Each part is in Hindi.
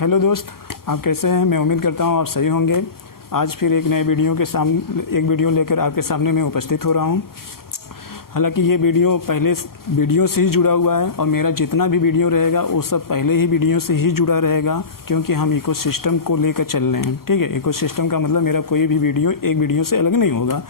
हेलो दोस्त, आप कैसे हैं? मैं उम्मीद करता हूं आप सही होंगे। आज फिर एक नए वीडियो लेकर आपके सामने मैं उपस्थित हो रहा हूं। हालांकि ये वीडियो पहले वीडियो से ही जुड़ा हुआ है और मेरा जितना भी वीडियो रहेगा वो सब पहले ही वीडियो से ही जुड़ा रहेगा, क्योंकि हम इकोसिस्टम को लेकर चल रहे हैं। ठीक है, इकोसिस्टम का मतलब मेरा कोई भी वीडियो एक वीडियो से अलग नहीं होगा।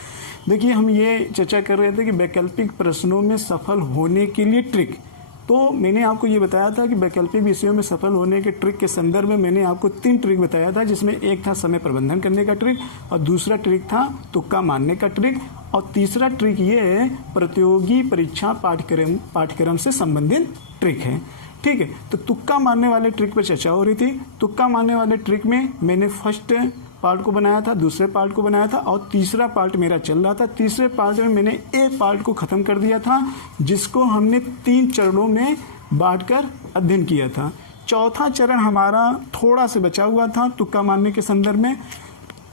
देखिए, हम ये चर्चा कर रहे थे कि वैकल्पिक प्रश्नों में सफल होने के लिए ट्रिक। तो मैंने आपको ये बताया था कि वैकल्पिक विषयों में सफल होने के ट्रिक के संदर्भ में मैंने आपको 3 ट्रिक बताया था, जिसमें एक था समय प्रबंधन करने का ट्रिक, और दूसरा ट्रिक था तुक्का मारने का ट्रिक, और तीसरा ट्रिक ये है प्रतियोगी परीक्षा पाठ्यक्रम से संबंधित ट्रिक है। ठीक है, तो तुक्का मारने वाले ट्रिक पर चर्चा हो रही थी। तुक्का मारने वाले ट्रिक में मैंने फर्स्ट पार्ट को बनाया था, दूसरे पार्ट को बनाया था और तीसरा पार्ट मेरा चल रहा था। तीसरे पार्ट में मैंने एक पार्ट को ख़त्म कर दिया था, जिसको हमने 3 चरणों में बांटकर अध्ययन किया था। चौथा चरण हमारा थोड़ा से बचा हुआ था तुक्का मारने के संदर्भ में।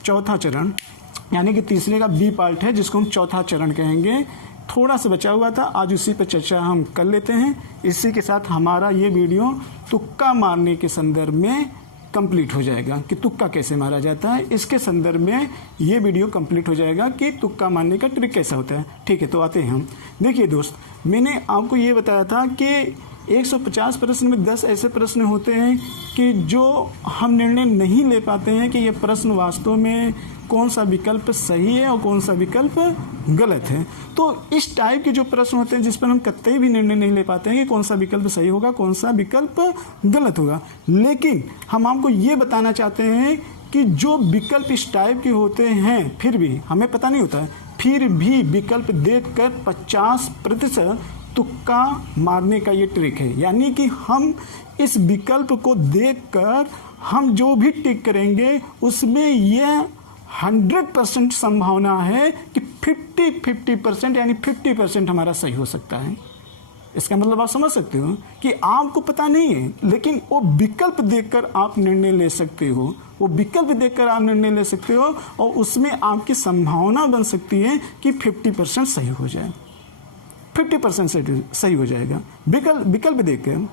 चौथा चरण यानी कि तीसरे का बी पार्ट है, जिसको हम चौथा चरण कहेंगे, थोड़ा सा बचा हुआ था। आज उसी पर चर्चा हम कर लेते हैं। इसी के साथ हमारा ये वीडियो तुक्का मारने के संदर्भ में कंप्लीट हो जाएगा कि तुक्का कैसे मारा जाता है। इसके संदर्भ में ये वीडियो कंप्लीट हो जाएगा कि तुक्का मारने का ट्रिक कैसा होता है। ठीक है, तो आते हैं हम। देखिए दोस्त, मैंने आपको ये बताया था कि 150 प्रश्न में 10 ऐसे प्रश्न होते हैं कि जो हम निर्णय नहीं ले पाते हैं कि ये प्रश्न वास्तव में कौन सा विकल्प सही है और कौन सा विकल्प गलत है। तो इस टाइप के जो प्रश्न होते हैं जिस पर हम कतई भी निर्णय नहीं ले पाते हैं कि कौन सा विकल्प सही होगा, कौन सा विकल्प गलत होगा। लेकिन हम आपको ये बताना चाहते हैं कि जो विकल्प इस टाइप के होते हैं, फिर भी हमें पता नहीं होता है, फिर भी विकल्प देखकर 50% तुक्का मारने का ये ट्रिक है। यानी कि हम इस विकल्प को देखकर हम जो भी टिक करेंगे उसमें यह 100% संभावना है कि 50% यानी 50% हमारा सही हो सकता है। इसका मतलब आप समझ सकते हो कि आपको पता नहीं है, लेकिन वो विकल्प देखकर आप निर्णय ले सकते हो। वो विकल्प देखकर आप निर्णय ले सकते हो और उसमें आपकी संभावना बन सकती है कि 50% सही हो जाए, 50% सही हो जाएगा विकल्प देखकर।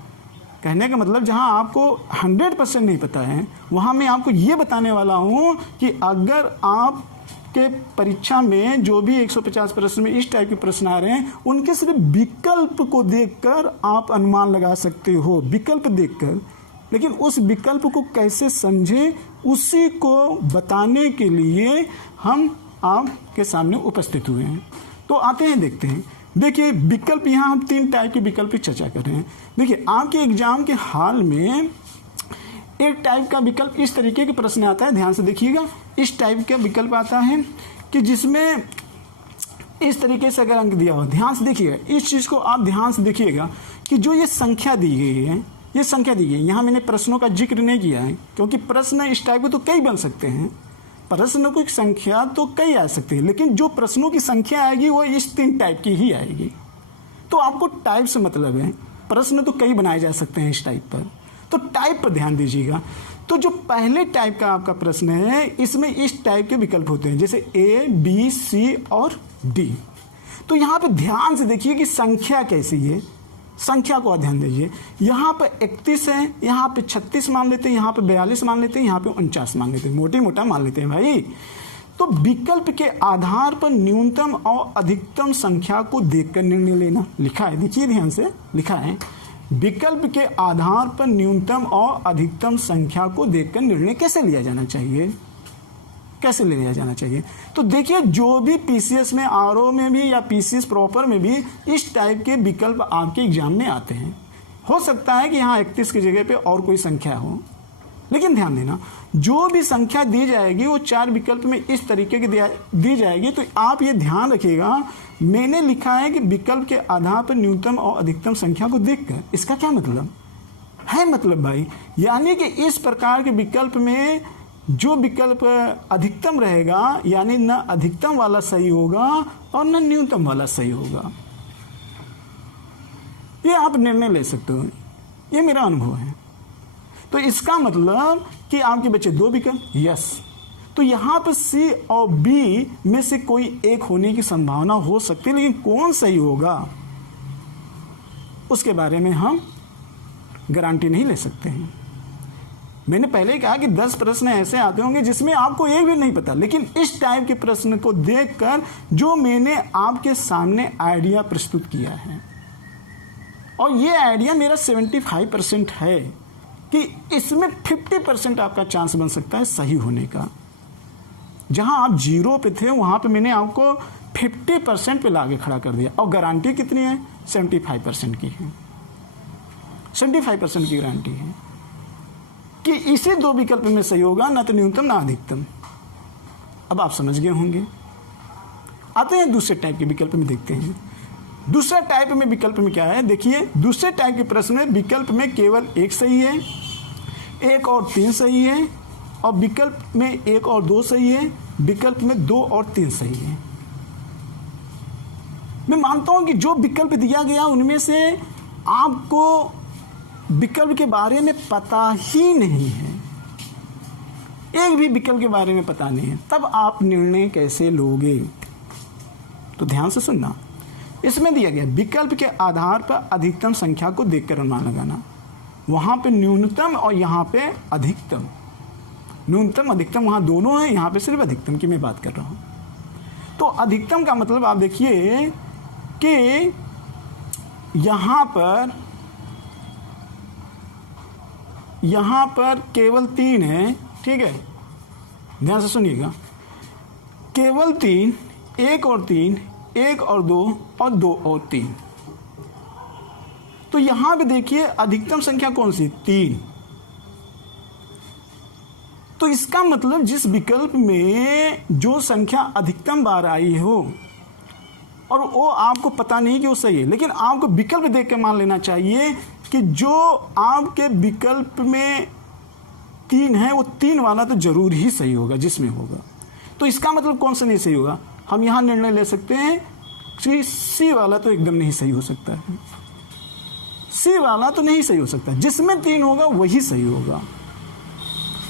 कहने का मतलब जहां आपको 100% नहीं पता है, वहां मैं आपको ये बताने वाला हूं कि अगर आपके परीक्षा में जो भी 150 प्रश्न में इस टाइप के प्रश्न आ रहे हैं, उनके सिर्फ विकल्प को देखकर आप अनुमान लगा सकते हो, विकल्प देखकर। लेकिन उस विकल्प को कैसे समझे, उसी को बताने के लिए हम आपके सामने उपस्थित हुए हैं। तो आते हैं, देखते हैं। देखिए, विकल्प यहाँ हम 3 टाइप के विकल्प की चर्चा कर रहे हैं। देखिए, आपके एग्जाम के हाल में एक टाइप का विकल्प इस तरीके के प्रश्न आता है, ध्यान से देखिएगा। इस टाइप का विकल्प आता है कि जिसमें इस तरीके से अगर अंक दिया हो, ध्यान से देखिएगा, इस चीज़ को आप ध्यान से देखिएगा कि जो ये संख्या दी गई है, ये संख्या दी गई है। यहाँ मैंने प्रश्नों का जिक्र नहीं किया है, क्योंकि प्रश्न इस टाइप के तो कई बन सकते हैं, प्रश्नों की संख्या तो कई आ सकती है, लेकिन जो प्रश्नों की संख्या आएगी वो इस 3 टाइप की ही आएगी। तो आपको टाइप से मतलब है, प्रश्न तो कई बनाए जा सकते हैं इस टाइप पर, तो टाइप पर ध्यान दीजिएगा। तो जो पहले टाइप का आपका प्रश्न है, इसमें इस टाइप के विकल्प होते हैं, जैसे A, B, C और D। तो यहाँ पे ध्यान से देखिए कि संख्या कैसी है, संख्या को ध्यान दीजिए। यहाँ पे 31 है, यहाँ पे 36 मान लेते हैं, यहाँ पे 42 मान लेते हैं, यहाँ पे 49 मान लेते हैं, मोटा मान लेते हैं भाई। तो विकल्प के आधार पर न्यूनतम और अधिकतम संख्या को देखकर निर्णय लेना, लिखा है, देखिए ध्यान से लिखा है, विकल्प के आधार पर न्यूनतम और अधिकतम संख्या को देखकर निर्णय कैसे लिया जाना चाहिए, कैसे लिया जाना चाहिए। तो देखिए, जो भी पीसीएस में, आरओ में भी या पीसीएस प्रॉपर में भी इस टाइप के विकल्प आपके एग्जाम में आते हैं। हो सकता है कि यहाँ 31 की जगह पे और कोई संख्या हो, लेकिन ध्यान देना, जो भी संख्या दी जाएगी वो 4 विकल्प में इस तरीके की दी जाएगी। तो आप ये ध्यान रखिएगा, मैंने लिखा है कि विकल्प के आधार पर न्यूनतम और अधिकतम संख्या को देखकर। इसका क्या मतलब है? मतलब भाई, यानी कि इस प्रकार के विकल्प में जो विकल्प अधिकतम रहेगा, यानी न अधिकतम वाला सही होगा और न न्यूनतम वाला सही होगा। ये आप निर्णय ले सकते हो, ये मेरा अनुभव है। तो इसका मतलब कि आपके बच्चे 2 विकल्प, यस, तो यहाँ पर सी और बी में से कोई एक होने की संभावना हो सकती है, लेकिन कौन सही होगा उसके बारे में हम गारंटी नहीं ले सकते हैं। मैंने पहले कहा कि 10 प्रश्न ऐसे आते होंगे जिसमें आपको एक भी नहीं पता, लेकिन इस टाइप के प्रश्न को देखकर जो मैंने आपके सामने आइडिया प्रस्तुत किया है, और ये आइडिया मेरा 75% है कि इसमें 50% आपका चांस बन सकता है सही होने का। जहां आप 0 पे थे वहां पे मैंने आपको 50% पे लाके खड़ा कर दिया, और गारंटी कितनी है? 75% की है। 75% की गारंटी है कि इसी 2 विकल्प में सही होगा, ना तो न्यूनतम ना अधिकतम। अब आप समझ गए होंगे। आते हैं दूसरे टाइप के विकल्प में, देखते हैं दूसरा टाइप में विकल्प में क्या है। देखिए, दूसरे टाइप के प्रश्न में विकल्प में केवल 1 सही है, 1 और 3 सही है, और विकल्प में 1 और 2 सही है, विकल्प में 2 और 3 सही है। मैं मानता हूं कि जो विकल्प दिया गया उनमें से आपको विकल्प के बारे में पता ही नहीं है, एक भी विकल्प के बारे में पता नहीं है, तब आप निर्णय कैसे लोगे? तो ध्यान से सुनना। इसमें दिया गया विकल्प के आधार पर अधिकतम संख्या को देखकर अनुमान लगाना। वहां पे न्यूनतम और यहाँ पे अधिकतम, न्यूनतम अधिकतम वहां दोनों है, यहाँ पे सिर्फ अधिकतम की मैं बात कर रहा हूं। तो अधिकतम का मतलब आप देखिए कि यहाँ पर केवल 3 है, ठीक है, ध्यान से सुनिएगा। केवल 3, 1 और 3, 1 और 2 और 2 और 3। तो यहां पे देखिए अधिकतम संख्या कौन सी? 3। तो इसका मतलब जिस विकल्प में जो संख्या अधिकतम बार आई हो और वो आपको पता नहीं कि वो सही है, लेकिन आपको विकल्प देख के मान लेना चाहिए कि जो आपके विकल्प में 3 है वो 3 वाला तो जरूर ही सही होगा जिसमें होगा। तो इसका मतलब कौन सा नहीं सही होगा? हम यहां निर्णय ले सकते हैं कि सी वाला तो एकदम नहीं सही हो सकता है, सी वाला तो नहीं सही हो सकता, जिसमें 3 होगा वही सही होगा।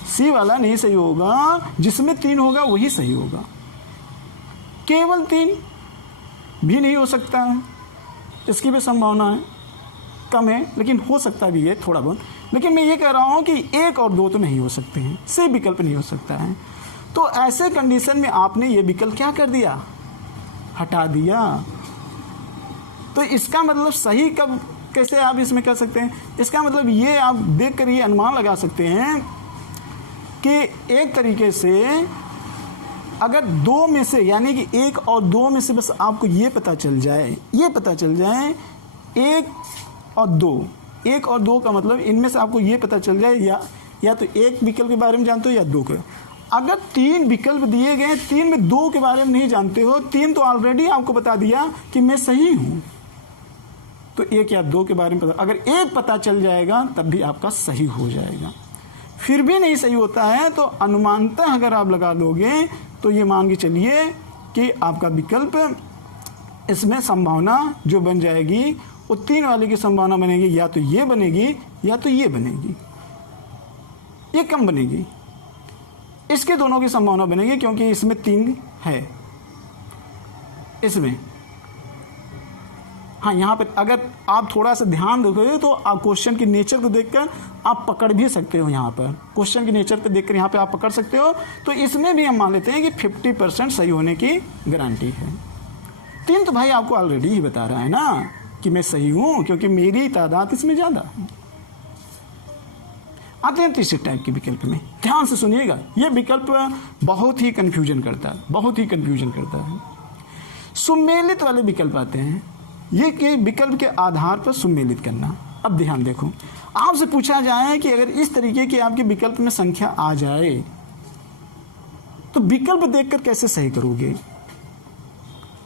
सी वाला नहीं सही होगा, जिसमें 3 होगा वही सही होगा। केवल 3 भी नहीं हो सकता है, इसकी भी संभावना है, कम है, लेकिन हो सकता भी है थोड़ा बहुत। लेकिन मैं ये कह रहा हूं कि 1 और 2 तो नहीं हो सकते हैं, सी विकल्प नहीं हो सकता है। तो ऐसे कंडीशन में आपने ये विकल्प क्या कर दिया? हटा दिया। तो इसका मतलब सही कब कैसे आप इसमें कर सकते हैं? इसका मतलब ये आप देख कर ये अनुमान लगा सकते हैं कि एक तरीके से अगर 2 में से, यानी कि 1 और 2 में से बस आपको ये पता चल जाए 1 और 2, 1 और 2 का मतलब इनमें से आपको ये पता चल जाए या तो एक विकल्प के बारे में जानते हो या 2 के। अगर 3 विकल्प दिए गए, 3 में 2 के बारे में नहीं जानते हो, 3 तो ऑलरेडी आपको बता दिया कि मैं सही हूं, तो 1 या 2 के बारे में पता, अगर 1 पता चल जाएगा तब भी आपका सही हो जाएगा। फिर भी नहीं सही होता है तो अनुमानतः अगर आप लगा लोगे तो ये मान के चलिए कि आपका विकल्प, इसमें संभावना जो बन जाएगी वो 3 वाले की संभावना बनेगी, या तो ये बनेगी या तो ये बनेगी, ये कम बनेगी, इसके दोनों की संभावना बनेगी क्योंकि इसमें 3 है इसमें। हाँ, यहाँ पर अगर आप थोड़ा सा ध्यान दोगे तो आप क्वेश्चन के नेचर को देखकर आप पकड़ भी सकते हो। यहाँ पर क्वेश्चन के नेचर पे देखकर यहाँ पे आप पकड़ सकते हो। तो इसमें भी हम मान लेते हैं कि 50% सही होने की गारंटी है। 3 तो भाई आपको ऑलरेडी ही बता रहा है ना कि मैं सही हूं, क्योंकि मेरी तादाद इसमें ज़्यादा है। आते हैं तीसरे टाइप के विकल्प में। ध्यान से सुनिएगा, यह विकल्प बहुत ही कंफ्यूजन करता है, सुमेलित वाले विकल्प आते हैं। ये के विकल्प के आधार पर सुमेलित करना। अब ध्यान देखो, आपसे पूछा जाए कि अगर इस तरीके की आपके विकल्प में संख्या आ जाए तो विकल्प देखकर कैसे सही करोगे?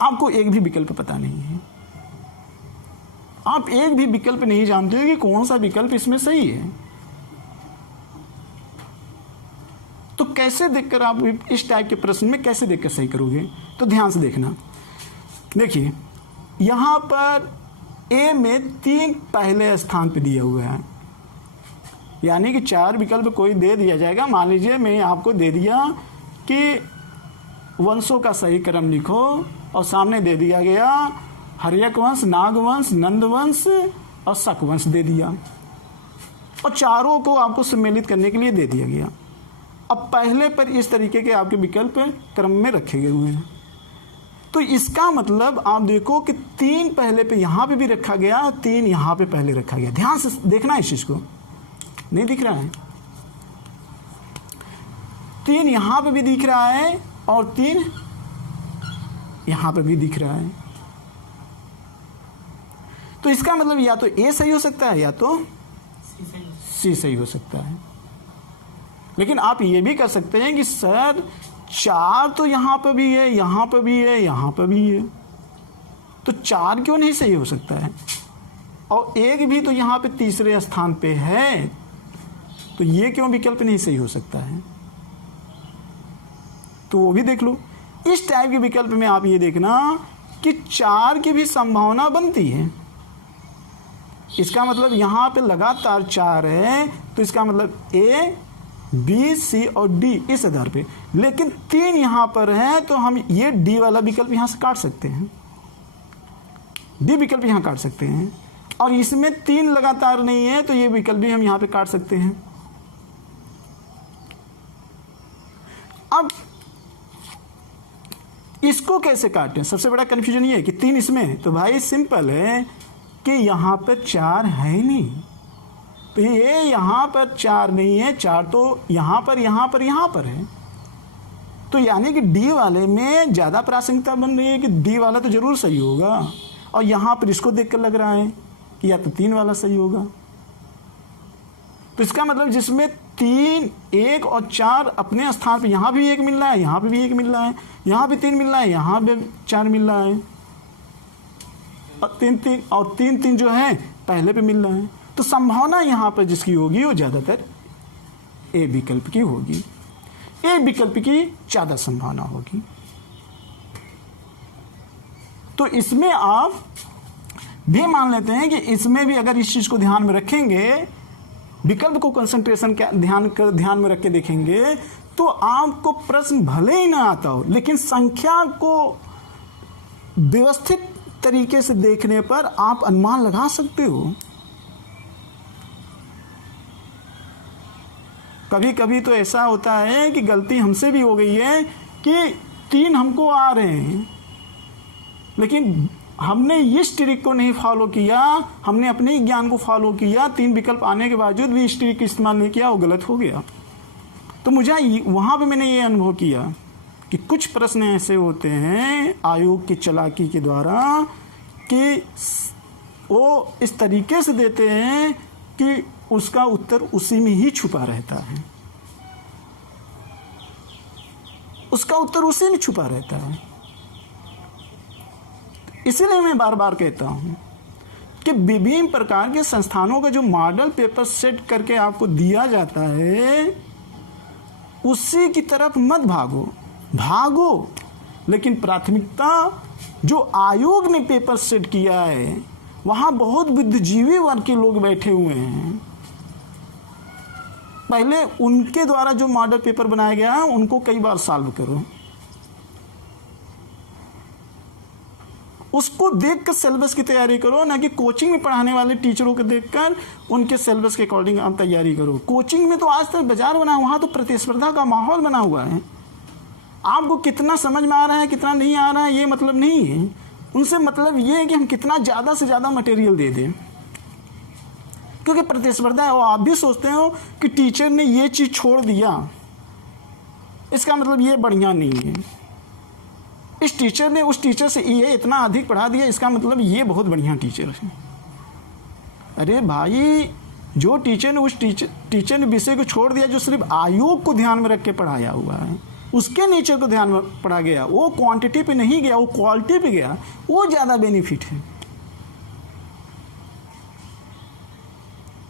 आपको एक भी विकल्प पता नहीं है, आप एक भी विकल्प नहीं जानते हो कि कौन सा विकल्प इसमें सही है, तो कैसे देखकर आप इस टाइप के प्रश्न में कैसे देखकर सही करोगे? तो ध्यान से देखना। देखिए, यहां पर ए में 3 पहले स्थान पे दिया हुआ है, यानी कि 4 विकल्प कोई दे दिया जाएगा। मान लीजिए मैं आपको दे दिया कि वंशों का सही क्रम लिखो, और सामने दे दिया गया हर्यक वंश, नागवंश, नंदवंश और शकवंश दे दिया। और चारों को आपको सम्मिलित करने के लिए दे दिया गया। अब पहले पर इस तरीके के आपके विकल्प क्रम में रखे गए हुए हैं। तो इसका मतलब आप देखो कि 3 पहले पे यहाँ पे भी रखा गया और 3 यहाँ पे पहले रखा गया। ध्यान से देखना है इस चीज़ को, नहीं दिख रहा है? 3 यहाँ पे भी दिख रहा है और 3 यहाँ पे भी दिख रहा है। तो इसका मतलब या तो ए सही हो सकता है या तो सी सही हो सकता है। लेकिन आप ये भी कर सकते हैं कि सर 4 तो यहाँ पर भी है, यहाँ पर भी है, यहाँ पर भी है, तो 4 क्यों नहीं सही हो सकता है? और 1 भी तो यहाँ पे तीसरे स्थान पे है, तो ये क्यों विकल्प नहीं सही हो सकता है? तो वो भी देख लो। इस टाइप के विकल्प में आप ये देखना कि 4 की भी संभावना बनती है। इसका मतलब यहाँ पे लगातार 4 है, तो इसका मतलब ए, बी, सी और डी इस आधार पे। लेकिन 3 यहाँ पर है, तो हम ये डी वाला विकल्प यहाँ से काट सकते हैं, डी विकल्प यहाँ काट सकते हैं। और इसमें 3 लगातार नहीं है, तो ये विकल्प भी हम यहाँ पे काट सकते हैं। अब इसको कैसे काटें? सबसे बड़ा कंफ्यूजन ये है कि 3 इसमें है, तो भाई सिंपल है कि यहाँ पर 4 है ही नहीं, तो ये यहाँ पर 4 नहीं है, 4 तो यहाँ पर है। तो यानी कि डी वाले में ज़्यादा प्रासंगिकता बन रही है कि डी वाला तो जरूर सही होगा, और यहाँ पर इसको देखकर लग रहा है कि या तो 3 वाला सही होगा। तो इसका मतलब जिसमें 3, 1 और 4 अपने स्थान पे, यहाँ भी 1 मिल रहा है, यहाँ पे भी 1 मिल रहा है, यहाँ भी 3 मिल रहा है, यहाँ पे 4 मिल रहा है, और 3 जो है पहले पे मिल रहा है। तो संभावना यहाँ पर जिसकी होगी वो ज़्यादातर ए विकल्प की होगी, ए विकल्प की ज़्यादा संभावना होगी। तो इसमें आप भी मान लेते हैं कि इसमें भी अगर इस चीज़ को ध्यान में रखेंगे, विकल्प को कंसंट्रेशन ध्यान में रख के देखेंगे, तो आपको प्रश्न भले ही ना आता हो, लेकिन संख्या को व्यवस्थित तरीके से देखने पर आप अनुमान लगा सकते हो। कभी कभी तो ऐसा होता है कि गलती हमसे भी हो गई है कि 3 हमको आ रहे हैं, लेकिन हमने इस ट्रिक को नहीं फॉलो किया, हमने अपने ही ज्ञान को फॉलो किया, 3 विकल्प आने के बावजूद भी इस ट्रिक का इस्तेमाल नहीं किया, वो गलत हो गया। तो मुझे वहाँ पे मैंने ये अनुभव किया कि कुछ प्रश्न ऐसे होते हैं आयोग की चालाकी के द्वारा कि वो इस तरीके से देते हैं कि उसका उत्तर उसी में ही छुपा रहता है, उसका उत्तर उसी में छुपा रहता है। इसीलिए मैं बार बार कहता हूं कि विभिन्न प्रकार के संस्थानों का जो मॉडल पेपर सेट करके आपको दिया जाता है, उसी की तरफ मत भागो, लेकिन प्राथमिकता जो आयोग ने पेपर सेट किया है, वहां बहुत बुद्धिजीवी वर्ग के लोग बैठे हुए हैं। पहले उनके द्वारा जो मॉडल पेपर बनाया गया है उनको कई बार सॉल्व करो, उसको देखकर सिलेबस की तैयारी करो, ना कि कोचिंग में पढ़ाने वाले टीचरों को देखकर उनके सिलेबस के अकॉर्डिंग आप तैयारी करो। कोचिंग में तो आज तक बाजार बना, वहाँ तो प्रतिस्पर्धा का माहौल बना हुआ है। आपको कितना समझ में आ रहा है कितना नहीं आ रहा है ये मतलब नहीं है, उनसे मतलब ये है कि हम कितना ज़्यादा से ज़्यादा मटेरियल दे दें, क्योंकि प्रतिस्पर्धा है। और आप भी सोचते हो कि टीचर ने ये चीज़ छोड़ दिया, इसका मतलब ये बढ़िया नहीं है। इस टीचर ने उस टीचर से ये इतना अधिक पढ़ा दिया, इसका मतलब ये बहुत बढ़िया टीचर है। अरे भाई, जो टीचर ने उस टीचर ने विषय को छोड़ दिया जो सिर्फ आयोग को ध्यान में रख के पढ़ाया हुआ है, उसके नेचर को ध्यान में पढ़ा गया, वो क्वांटिटी पे नहीं गया, वो क्वालिटी पे गया, वो ज़्यादा बेनिफिट है।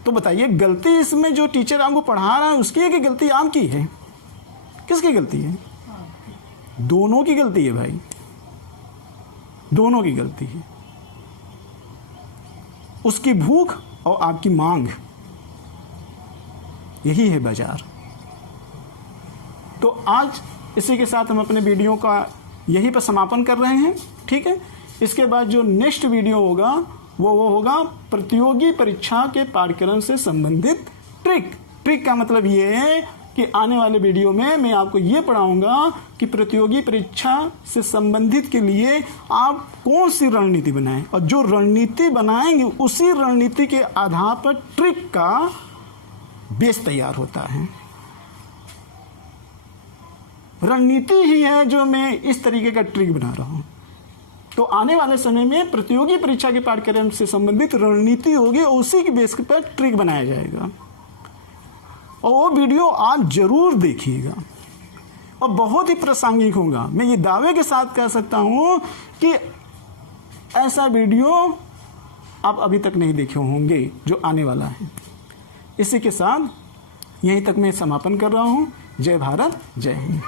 तो बताइए, गलती इसमें जो टीचर आपको पढ़ा रहा है उसकी है कि गलती आपकी है? किसकी गलती है? दोनों की गलती है भाई, दोनों की गलती है। उसकी भूख और आपकी मांग, यही है बाजार। तो आज इसी के साथ हम अपने वीडियो का यहीं पर समापन कर रहे हैं, ठीक है। इसके बाद जो नेक्स्ट वीडियो होगा वो होगा प्रतियोगी परीक्षा के पाठ्यक्रम से संबंधित ट्रिक का मतलब ये है कि आने वाले वीडियो में मैं आपको ये पढ़ाऊंगा कि प्रतियोगी परीक्षा से संबंधित के लिए आप कौन सी रणनीति बनाएं, और जो रणनीति बनाएंगे उसी रणनीति के आधार पर ट्रिक का बेस तैयार होता है। रणनीति ही है जो मैं इस तरीके का ट्रिक बना रहा हूं। तो आने वाले समय में प्रतियोगी परीक्षा के पाठ्यक्रम से संबंधित रणनीति होगी और उसी के बेस पर ट्रिक बनाया जाएगा, और वो वीडियो आप जरूर देखिएगा और बहुत ही प्रासंगिक होगा। मैं ये दावे के साथ कह सकता हूं कि ऐसा वीडियो आप अभी तक नहीं देखे होंगे जो आने वाला है। इसी के साथ यहीं तक मैं समापन कर रहा हूं। जय भारत, जय हिंद।